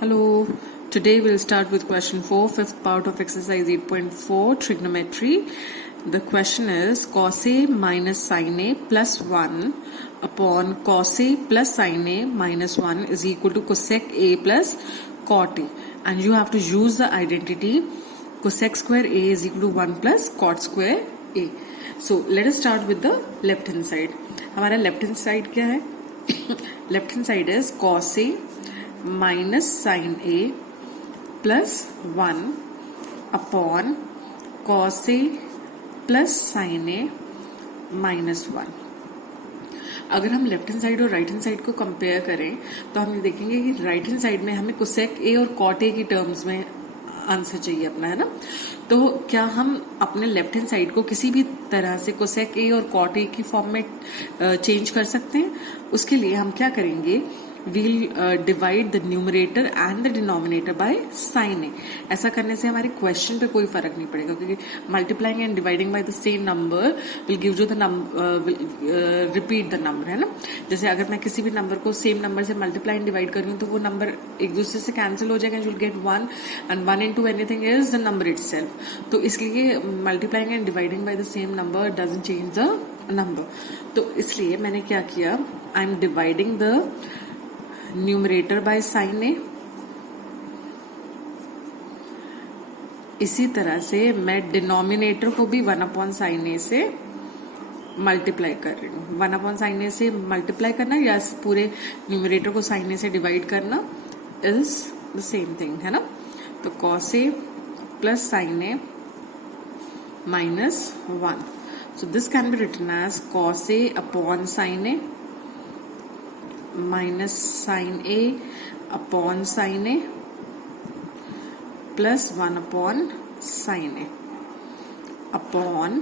Hello, today we'll start with question 4, fifth part of exercise 8.4 trigonometry. The question is cos A minus sin A plus 1 upon cos A plus sin A minus 1 is equal to cosec A plus cot A. And you have to use the identity cosec square A is equal to 1 plus cot square A. So let us start with the left hand side. हमारा left hand side क्या है? Left hand side is cos A minus sin A plus 1 upon cos A plus sin A minus 1. अगर हम left hand side और right hand side को compare करें तो हम ये देखेंगे कि राइट हैंड साइड में हमें कोसेक ए और कॉट ए की टर्म्स में आंसर चाहिए अपना, है ना. तो क्या हम अपने लेफ्ट हैंड साइड को किसी भी तरह से कोसेक ए और कॉट ए की फॉर्म में चेंज कर सकते हैं? उसके लिए हम क्या करेंगे, we'll divide the numerator and the denominator by sin A. ऐसा करने से हमारे क्वेश्चन पे कोई फर्क नहीं पड़ेगा क्योंकि multiplying and dividing by the same number will give you the number, repeat the number, है ना. जैसे अगर मैं किसी भी नंबर को सेम नंबर से मल्टीप्लाई एंड डिवाइड कर रही हूँ तो वो नंबर एक दूसरे से कैंसिल हो जाएगा, you will get 1 and 1 into anything is the number itself. तो इसलिए multiplying and dividing by the same number doesn't change the number. तो इसलिए मैंने क्या किया, I am dividing the numerator by sine A. इसी तरह से मैं डिनोमिनेटर को भी 1 अपॉन साइन ए से मल्टीप्लाई कर रही हूँ. 1 अपॉन साइन ए से मल्टीप्लाई करना या पूरे न्यूमरेटर को साइन ए से डिवाइड करना इज द सेम थिंग, है ना. तो cos A plus sine A minus 1. So this can be written as cos A upon sine A minus sin A upon sin A plus 1 upon sin A upon,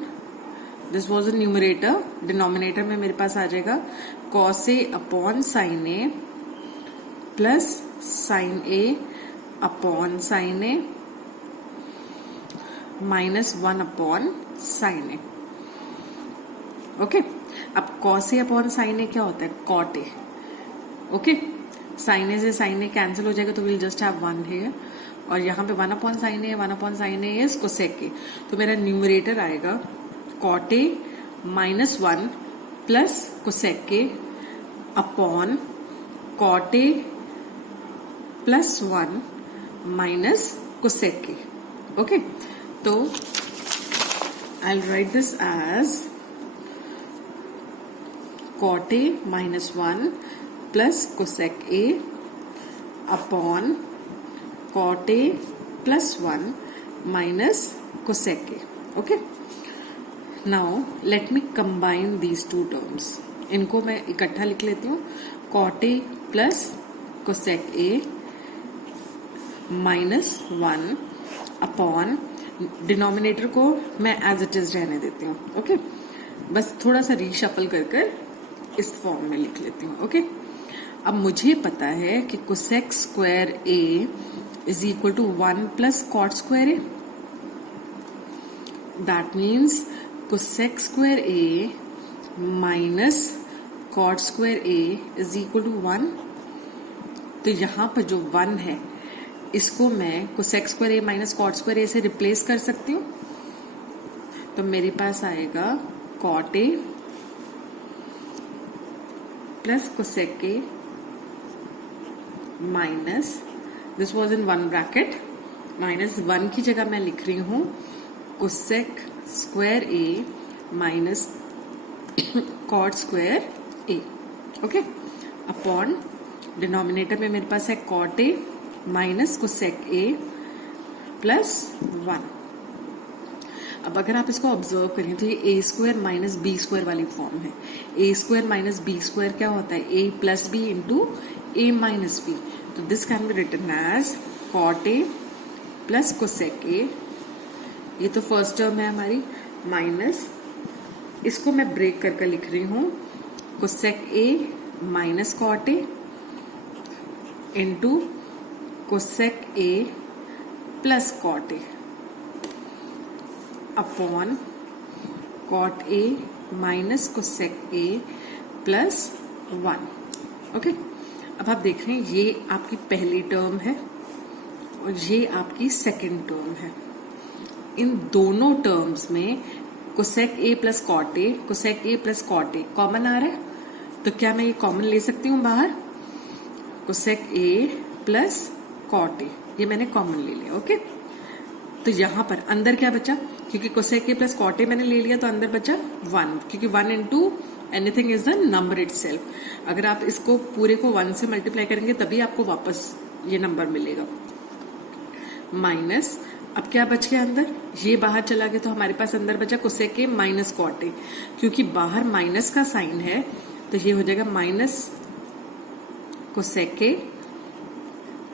this was the numerator, denominator में मेरे पास आ जाएगा cos A upon sin A plus sin A upon sin A minus 1 upon sin A. Okay, अब cos A upon sin A क्या होता है, cot A. Okay, sign ए से sign ए cancel हो जाएगा तो विल जस्ट हैव 1 हियर, और यहाँ पे 1 upon sine A, 1 upon sine A is cosec A. तो मेरा न्यूमरेटर आएगा cot A minus 1 plus cosec A upon cot A plus 1 minus cosec A. Okay, तो I will write this as cot A minus 1 plus cosec A upon cot A plus 1 minus cosec A. Okay. Now let me combine these two terms. इनको मैं इकट्ठा लिख लेती हूँ. cot A plus cosec A minus 1 upon, denominator को मैं as it is रहने देती हूँ. ओके, बस थोड़ा सा रीशफल कर इस फॉर्म में लिख लेती हूँ. ओके, अब मुझे पता है कि cosec square A is equal to 1 plus cot square A. That means cosec square A minus cot square A is equal to 1. तो यहां पर जो 1 है इसको मैं cosec square A minus cot square ए से रिप्लेस कर सकती हूँ. तो मेरे पास आएगा cot A plus cosec A minus, this was in 1 bracket, minus 1 की जगह मैं लिख रही हूं cosec square A minus cot square A. Okay, upon denominator में मेरे पास है cot A minus cosec A plus 1. अब अगर आप इसको ऑब्जर्व करें तो ये A square minus B square वाली फॉर्म है. A square minus B square क्या होता है, A plus B into A minus B. तो this can be written as cot A plus cosec A. ये तो फर्स्ट टर्म है हमारी, माइनस इसको मैं ब्रेक करके लिख रही हूं cosec A minus cot A into cosec A plus cot A upon cot A minus cosec A plus 1. Okay, अब आप देख रहे हैं ये आपकी पहली टर्म है और ये आपकी सेकंड टर्म है। इन दोनों टर्म्स में cosec A plus cot A, cosec A plus cot A common आ रहा है, तो क्या मैं ये कॉमन ले सकती हूँ बाहर? Cosec A plus cot A, ये मैंने कॉमन ले लिया। ओके, तो यहां पर अंदर क्या बचा? क्योंकि cosec A plus cot A मैंने ले लिया तो अंदर बचा 1, क्योंकि 1 into anything is the number itself. अगर आप इसको पूरे को 1 से मल्टीप्लाई करेंगे तभी आपको वापस ये नंबर मिलेगा। माइनस, अब क्या बच गया अंदर? ये बाहर चला गया तो हमारे पास अंदर बचा cosec A minus cot A. क्योंकि बाहर माइनस का साइन है तो ये हो जाएगा minus cosec A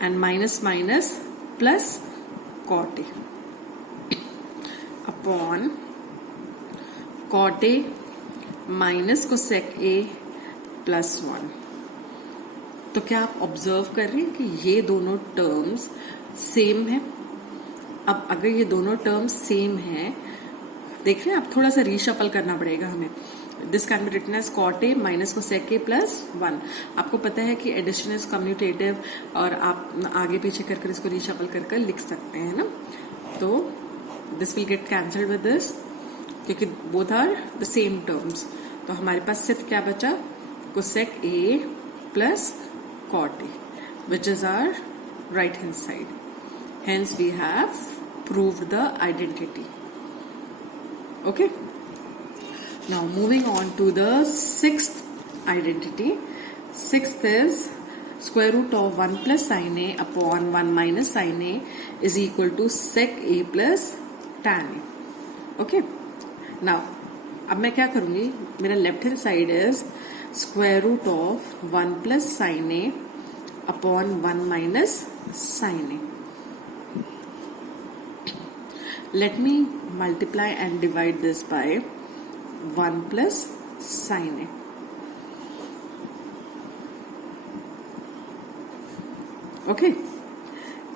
and minus minus plus cot A upon cot A minus cosec A plus 1। तो क्या आप ऑब्जर्व कर रहे हैं कि ये दोनों टर्म्स सेम है? अब अगर ये दोनों टर्म्स सेम है, देख रहे हैं, आप थोड़ा सा रीशफल करना पड़ेगा हमें। This can be written as cot A minus cosec A plus 1। आपको पता है कि एडिशन इज कम्यूटेटिव और आप आगे पीछे कर इसको रीशफल कर लिख सकते हैं ना। तो this will get cancelled with this क्योंकि both are the same terms. तो हमारे पास सिर्फ क्या बचा? Cosec A plus cot A, which is our right hand side. Hence we have proved the identity. Okay. Now moving on to the sixth identity. Sixth is square root of 1 plus sin A upon 1 minus sin A is equal to sec A plus tan A. Okay. Now अब मैं क्या करूंगी? मेरा left hand side is square root of 1 plus sin A upon 1 minus sin A. Let me multiply and divide this by 1 plus sin A. Okay?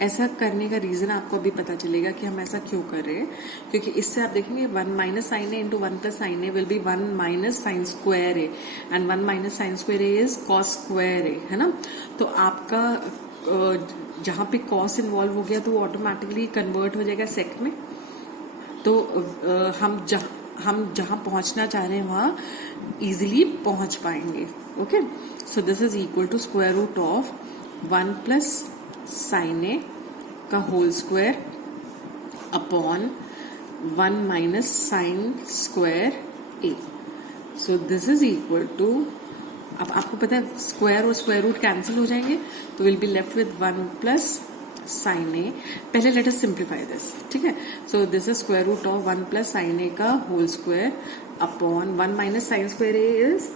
ऐसा करने का reason आपको अभी पता चलेगा कि हम ऐसा क्यों कर रहे हैं। क्योंकि इससे आप देखेंगे 1 minus sine A into 1 plus sine A will be 1 minus sine square A and 1 minus sine square A is cos square A, है ना। तो आपका जहां पे कॉस इन्वॉल्व हो गया तो वो ऑटोमेटिकली कन्वर्ट हो जाएगा सेक में। तो हम जहां पहुंचना चाह रहे हैं वहां इजिली पहुंच पाएंगे। Okay, so this is equal to square root of 1 plus sine ए का whole square upon 1 minus sine square A. So this is equal to, अब आपको पता है स्क्वायर और स्क्वायर रूट कैंसिल हो जाएंगे तो will be left with 1 plus sine a. पहले लेट अस सिंप्लीफाई दिस, ठीक है। So this is square root of 1 plus sine ए का whole square upon 1 minus sine square A is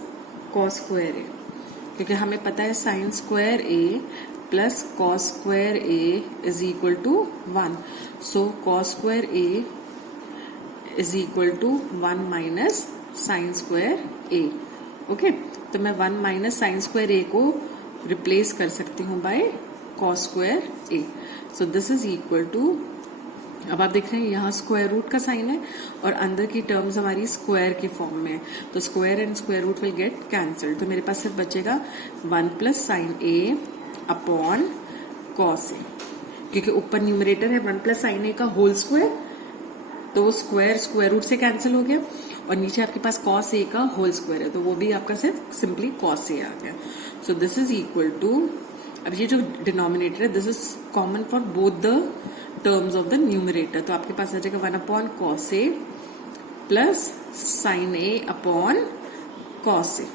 cos square a, क्योंकि हमें पता है sine square A plus cos square A is equal to 1। So cos square A is equal to 1 minus sine square A. Okay, तो मैं 1 minus sine square a को replace कर सकती हूँ by cos square A. So this is equal to, अब आप देख रहे हैं यहाँ स्क्वायर रूट का साइन है और अंदर की टर्म्स हमारी स्क्वायर के फॉर्म में है, तो square and square root will get cancelled. तो मेरे पास सिर्फ बचेगा 1 plus sine A upon cos A, क्योंकि ऊपर न्यूमरेटर है 1 प्लस साइन ए का होल स्क्वायर, तो वो स्क्वायर स्क्वायर रूट से कैंसिल हो गया और नीचे आपके पास कॉस ए का होल स्क्वायर है तो वो भी आपका सिर्फ सिंपली कॉस ए आ गया। So this is equal to, अब ये जो डिनोमिनेटर है this is common for both the terms of the numerator, तो आपके पास आ जाएगा 1 upon cos A plus sine A upon cos a.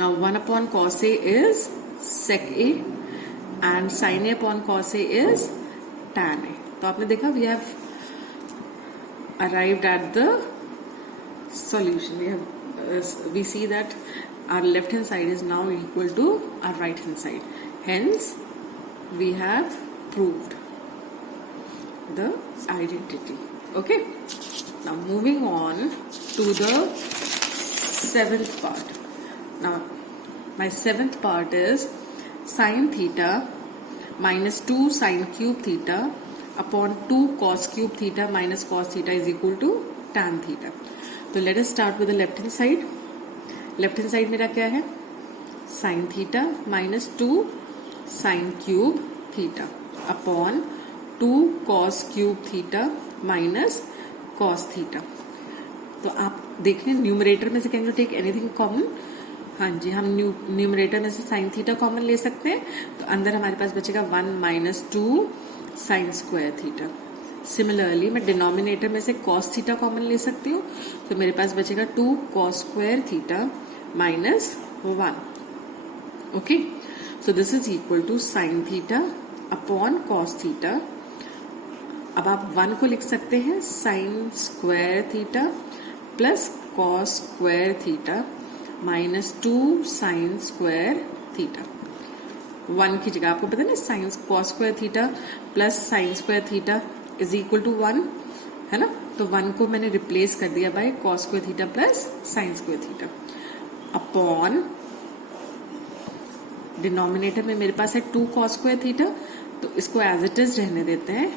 Now 1 upon cos a is sec a and sine A upon cos a is tan a. तो आपने देखा we have arrived at the solution. We see that our left hand side is now equal to our right hand side. Hence, we have proved the identity. Okay. Now moving on to the seventh part. Now, my seventh part is sin theta minus 2 sin cube theta upon 2 cos cube theta minus cos theta is equal to tan theta. तो let us start with the left hand side. Left hand side मेरा क्या है? Sine theta minus 2 sine cube theta upon 2 cos cube theta minus cos theta. तो आप देख लें numerator में से can you take anything common? हाँ जी, हम न्यूमरेटर में से साइन थीटा कॉमन ले सकते हैं, तो अंदर हमारे पास बचेगा 1 minus 2 sine square theta. Similarly मैं डिनोमिनेटर में से कॉस थीटा कॉमन ले सकती हूँ, तो मेरे पास बचेगा 2 cos square theta minus 1। Okay, so this is equal to sine theta upon cos theta. अब आप 1 को लिख सकते हैं sine square theta plus cos square theta minus 2 sine square theta. 1 की जगह आपको पता है ना, sine cos square theta plus sine square theta is equal to 1 है ना, तो 1 को मैंने रिप्लेस कर दिया bye cos square theta plus sine square theta upon denominator में मेरे पास है 2 कॉस स्क्वायर थीटा, तो इसको एज इट इज रहने देते हैं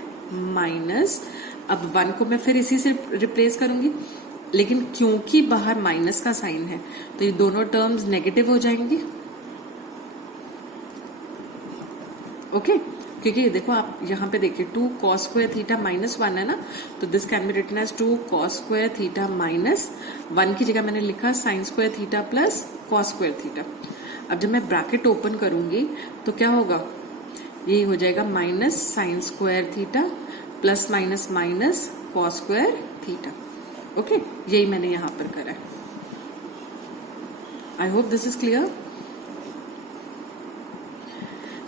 माइनस। अब 1 को मैं फिर इसी से रिप्लेस करूंगी, लेकिन क्योंकि बाहर माइनस का साइन है तो ये दोनों टर्म्स नेगेटिव हो जाएंगे। ओके, क्योंकि देखो आप यहाँ पे देखिए 2 कॉस स्क्वायर थीटा माइनस 1 है ना, तो this can be written as 2 cos square theta minus 1 की जगह मैंने लिखा sine square theta plus cos square theta. अब जब मैं ब्रैकेट ओपन करूंगी तो क्या होगा, यही हो जाएगा minus sine square theta plus minus minus cos square theta. Okay, यही मैंने यहां पर करा है। I hope this is clear.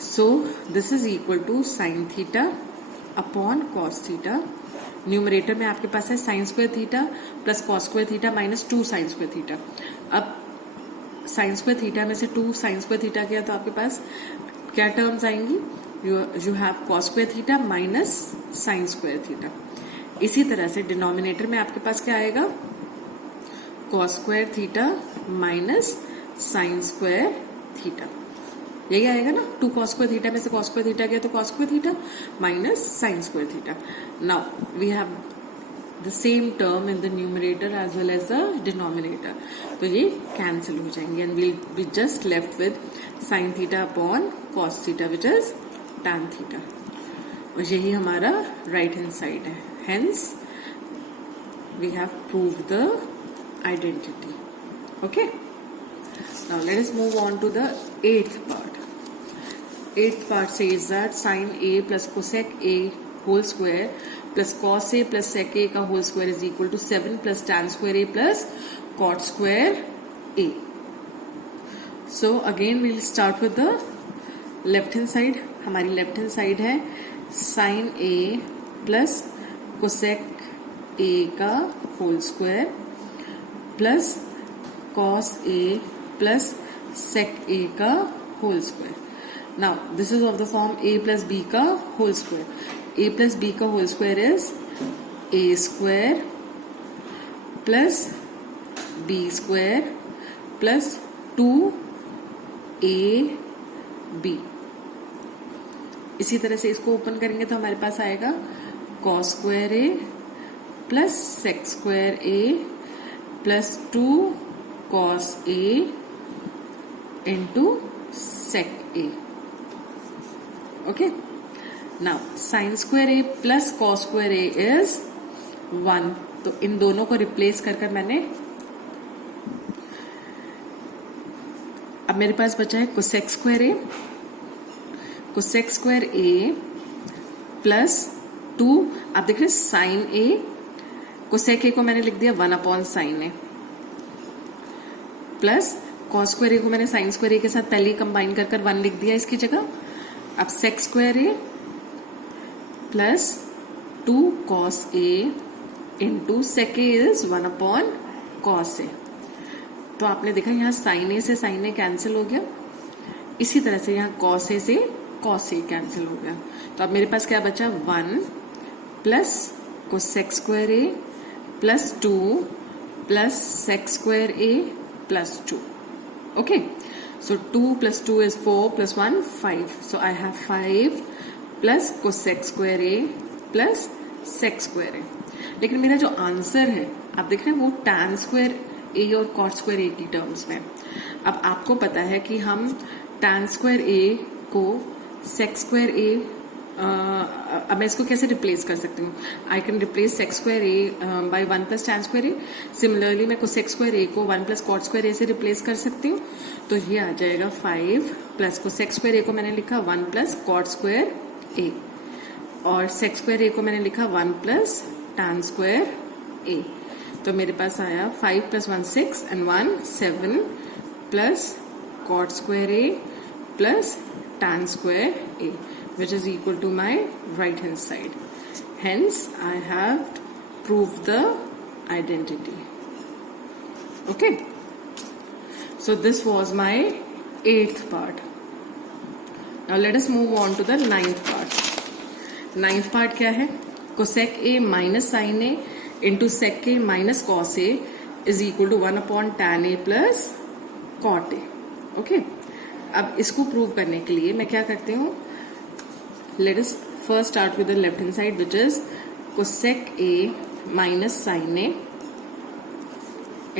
So this is equal to sine theta upon cos theta. Numerator में आपके पास है sine square theta plus cos square theta minus 2 sine square theta. अब साइन स्क्वायर थीटा में से 2 साइन स्क्वायर थीटा किया तो आपके पास क्या टर्म्स आएंगी, you have cos square theta minus sine square theta. इसी तरह से डिनोमिनेटर में आपके पास क्या आएगा, cos square theta minus sine square theta, यही आएगा ना। 2 कॉस स्क्वायर थीटा में से कॉस स्क्वायर थीटा गया तो cos square theta minus sine square theta. Now we have the same term in the numerator as well as the denominator, तो ये cancel हो जाएंगे and we'll be just left with sine theta upon cos theta which is tan theta, और यही हमारा right hand side है। Hence, we have proved the identity. Okay. Now let us move on to the 8th part. 8th part says that sin A plus cosec A whole square plus cos A plus sec A का whole square is equal to 7 plus tan square A plus cot square A. So again we'll start with the left hand side. हमारी left hand side है sin A plus cosec A का whole square plus cos A plus sec A का whole square. Now this is of the form A plus B का whole square. ए plus B का whole square is A square plus B square plus 2ab। इसी तरह से इसको open करेंगे तो हमारे पास आएगा cos square A plus sec square A plus 2 cos A into sec A. Okay, now sine square A plus cos square A is 1, तो इन दोनों को रिप्लेस कर मैंने, अब मेरे पास बचा है कोसेक स्क्वायर ए। कोसेक स्क्वायर ए प्लस 2, आप देख रहे हैं साइन ए, कोसेक ए को मैंने लिख दिया 1 upon sine a, plus cos square a को मैंने साइन स्क्वायर ए के साथ पहले ही कंबाइन कर 1 लिख दिया इसकी जगह। अब sec square A plus 2 cos A into sec a is 1 upon cos a. तो आपने देखा यहाँ साइन ए से साइन ए कैंसिल हो गया, इसी तरह से यहाँ कॉस ए से कॉस ए कैंसिल हो गया। तो अब मेरे पास क्या बचा, 1 plus cosec square A plus 2 plus sec square A plus 2। Okay, so 2 plus 2 is 4 plus 1 5, so I have 5 plus cosec square a plus sec square a। लेकिन मेरा जो आंसर है आप देख रहे हैं वो tan square a और cot square a की टर्म्स में। अब आपको पता है कि हम tan स्क्वायर ए को sec स्क्वायर ए, अब मैं इसको कैसे रिप्लेस कर सकती हूँ? I can replace sec square A by 1 plus tan square A. Similarly मैं cosec स्क्वायर ए को 1 प्लस cot स्क्वायर ए से रिप्लेस कर सकती हूँ. तो ये आ जाएगा 5 प्लस cosec स्क्वायर ए को मैंने लिखा 1 प्लस cot स्क्वायर ए, और sec स्क्वायर ए को मैंने लिखा 1 प्लस tan स्क्वायर ए. तो मेरे पास आया 5 plus 1 6 and 1 7 plus cot square A plus tan square a, which is equal to my right hand side. Hence, I have proved the identity. Okay. So this was my 8th part. Now let us move on to the 9th part. 9th part क्या है? Cosec a minus sin a into sec a minus cos a is equal to 1 upon tan a plus cot a. Okay. अब इसको prove करने के लिए मैं क्या करती हूँ? Let us first start with the left hand side which is cosec a minus sin a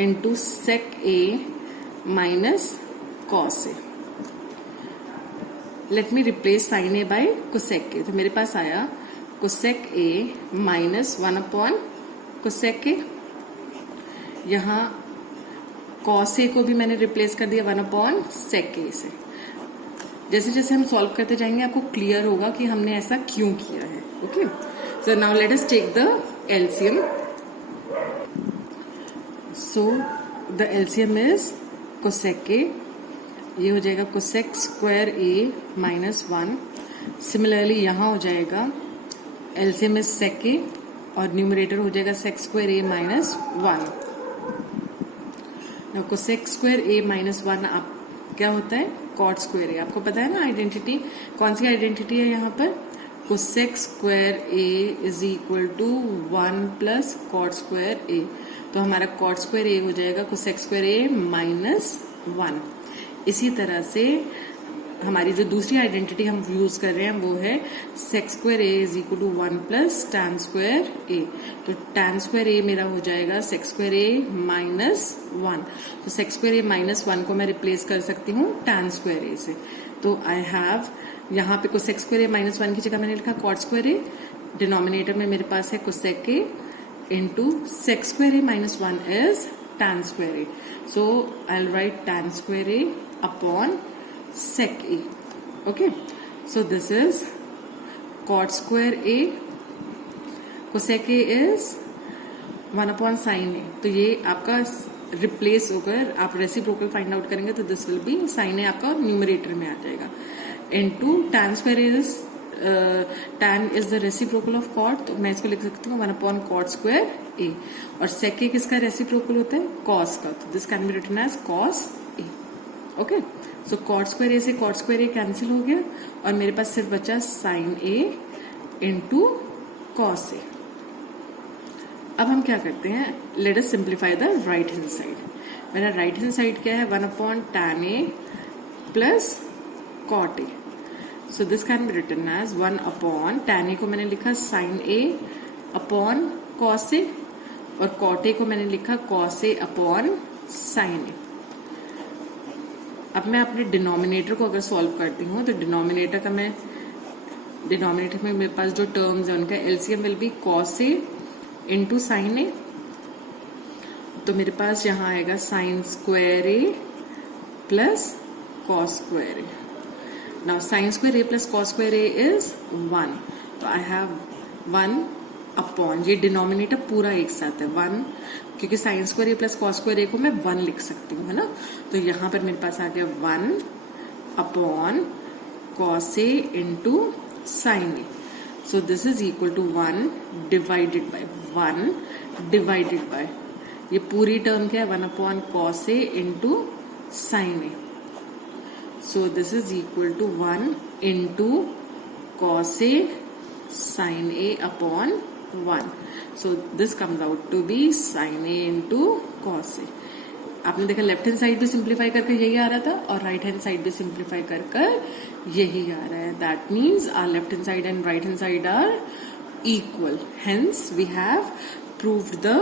into sec a minus cos a. Let me replace sin a by cosec a. तो मेरे पास आया cosec a minus 1 upon cosec a. यहाँ cos a को भी मैंने replace कर दिया 1 अपॉन sec a से. जैसे जैसे हम सॉल्व करते जाएंगे आपको क्लियर होगा कि हमने ऐसा क्यों किया है. Okay, so now let us take the LCM. So the LCM is cosec a. ये हो जाएगा cosec square a minus 1. Similarly यहाँ हो जाएगा एलसीएम इज sec a और न्यूमरेटर हो जाएगा sec square a minus 1. Now cosec square a minus 1 आप क्या होता है? cot square A. आपको पता है ना आइडेंटिटी. कौन सी आइडेंटिटी है यहाँ पर? cosec square A is equal to 1 plus cot square a. तो हमारा cot स्क्वायर ए हो जाएगा cosec स्क्वायर ए माइनस 1. इसी तरह से हमारी जो दूसरी आइडेंटिटी हम यूज कर रहे हैं वो है sec square A is equal to 1 plus tan square a. तो tan स्क्वायर ए मेरा हो जाएगा sec स्क्वायर ए माइनस 1. तो sec स्क्वायर ए माइनस 1 को मैं रिप्लेस कर सकती हूँ tan स्क्वायर ए से. तो आई हैव यहाँ पे cosec स्क्वायर ए माइनस 1 की जगह मैंने लिखा cot स्क्वायर ए. डिनोमिनेटर में मेरे पास है cosec A into sec square A minus 1 is tan square A. So I will right tan square a upon sec a. Okay, so this is cot square a. cosec a is 1 upon sin a. तो ये आपका replace होकर आप reciprocal find out करेंगे तो this will be sin a आपका numerator में आ जाएगा. Into tan square is tan is the reciprocal of cot. तो मैं इसको लिख सकती हूँ 1 upon cot स्क्वायर a. और sec a किसका रेसिप्रोकल होता है? cos का. तो this can be written as cos a. Okay, so cot square ए से cot स्क्वायर ए कैंसिल हो गया और मेरे पास सिर्फ बचा sin a into cos a. अब हम क्या करते हैं? Let us simplify the right hand side. मेरा राइट हैंड साइड क्या है? 1 upon tan a plus cot a. So this can be written as 1 upon tan a को मैंने लिखा sin a upon cos a और cot a को मैंने लिखा cos a upon sin a. अब मैं अपने डिनोमिनेटर को अगर सॉल्व करती हूँ तो डिनोमिनेटर में मेरे पास जो टर्म्स है उनका LCM will be cos a into sine a. तो मेरे पास यहाँ आएगा sine square A plus cos square a. Now sine square A plus cos square A is 1. तो आई हैव 1 अपॉन, ये डिनोमिनेटर पूरा एक साथ है 1, क्योंकि sine square A plus cos square a को मैं 1 लिख सकती हूँ, है ना. तो यहाँ पर मेरे पास आ गया 1 upon cos a into sine A. So this is equal to 1 divided by ये पूरी टर्म क्या है? 1 upon cos a into sine A. So this is equal to 1 into cos a sin a upon 1. So this comes out to be sin a into cos a. आपने देखा left hand side भी simplify करके यही आ रहा था और right hand side भी सिंप्लीफाई कर यही आ रहा है. That means our left hand side and right hand side are equal. Hence we have proved the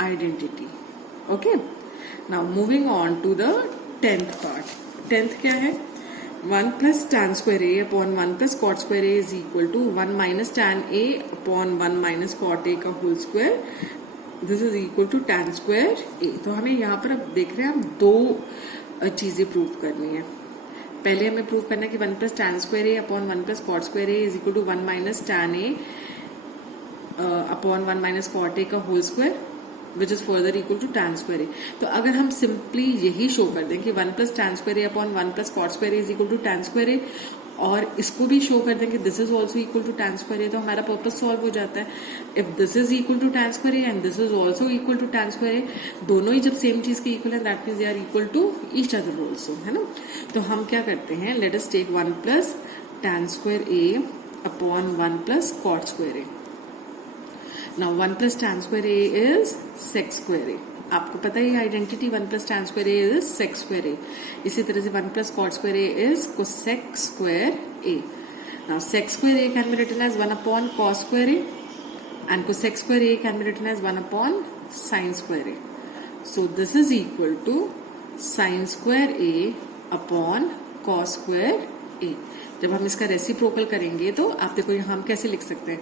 identity. Okay. Now moving on to the tenth part. Tenth क्या है? 1 plus tan square a upon 1 plus cot square A is equal to 1 minus tan a upon 1 minus cot a का whole square, this is equal to tan square a. तो हमें यहाँ पर अब देख रहे हैं हम दो चीजें प्रूव करनी है। पहले हमें प्रूव करना है कि 1 plus tan square a upon 1 plus cot square A is equal to 1 minus tan a upon 1 minus cot a का whole square which is further equal to tan square a. तो अगर हम सिंपली यही show कर दें कि 1 plus tan square a upon 1 plus cot square A is equal to tan square a, और इसको भी शो कर दें कि this is also equal to tan square a, तो हमारा पर्पस सॉल्व हो जाता है। If this is equal to tan square A and this is also equal to tan square a, दोनों ही जब सेम चीज के इक्वल है that means they are equal to each other also, है ना। तो हम क्या करते हैं, let us take 1 plus tan square a upon 1 plus cot square a. Now 1 plus tan square a is sec square a। आपको पता है identity 1 plus tan square a is sec square a। इसी तरह से 1 plus cot square a is cosec square a। Now sec square a can be written as 1 upon cos square a and cosec square a can be written as 1 upon sin square a। So this is equal to sin square a upon cos square a। जब हम इसका reciprocal करेंगे तो आप देखो यहाँ हम कैसे लिख सकते हैं,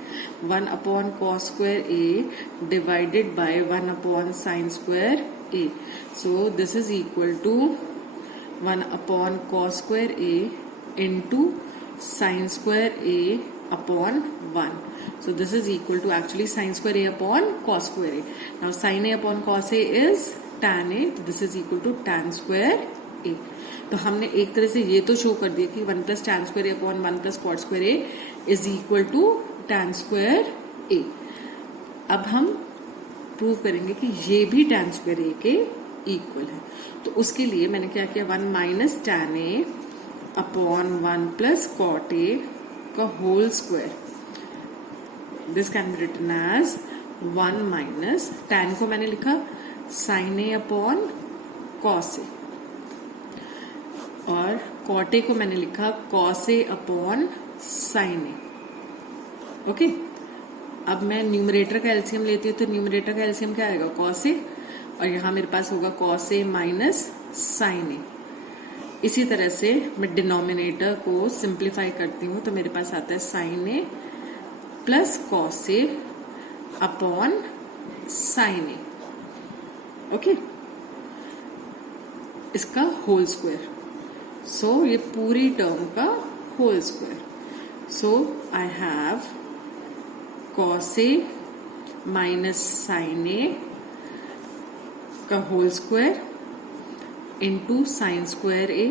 1 upon cos square a divided by 1 upon sine square A. So this is equal to 1 upon cos square a into sine square a upon 1। So this is equal to actually sine square a upon cos square a. Now sine A upon cos a is tan a, this is equal to tan square a. तो हमने एक तरह से ये तो show कर दिया कि 1 plus tan square a upon 1 plus cot square A is equal to tan square a. अब हम प्रूव करेंगे कि ये भी टैन स्क्वायर ए के इक्वल है। तो उसके लिए मैंने क्या किया, 1 minus tan a upon 1 plus cot a का whole square, this can be written as 1 minus tan को मैंने लिखा sine A upon cos a, और कॉट ए को मैंने लिखा cos A upon sine a. Okay, अब मैं न्यूमरेटर का एलसीएम लेती हूँ, तो न्यूमरेटर का एलसीएम क्या आएगा, कॉस ए, और यहां मेरे पास होगा cos a minus sine A. इसी तरह से मैं डिनोमिनेटर को सिंप्लीफाई करती हूँ, तो मेरे पास आता है sine a plus cos A upon sine a. Okay, इसका होल स्क्वायर, सो ये पूरी टर्म का whole square. So I have cos a minus sine ए का whole square into sine square a.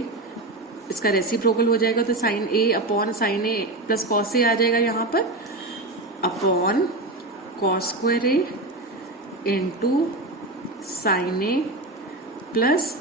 इसका रेसिप्रोकल हो जाएगा तो sine A upon sine a plus cos a आ जाएगा यहाँ पर, upon cos square a into sine a plus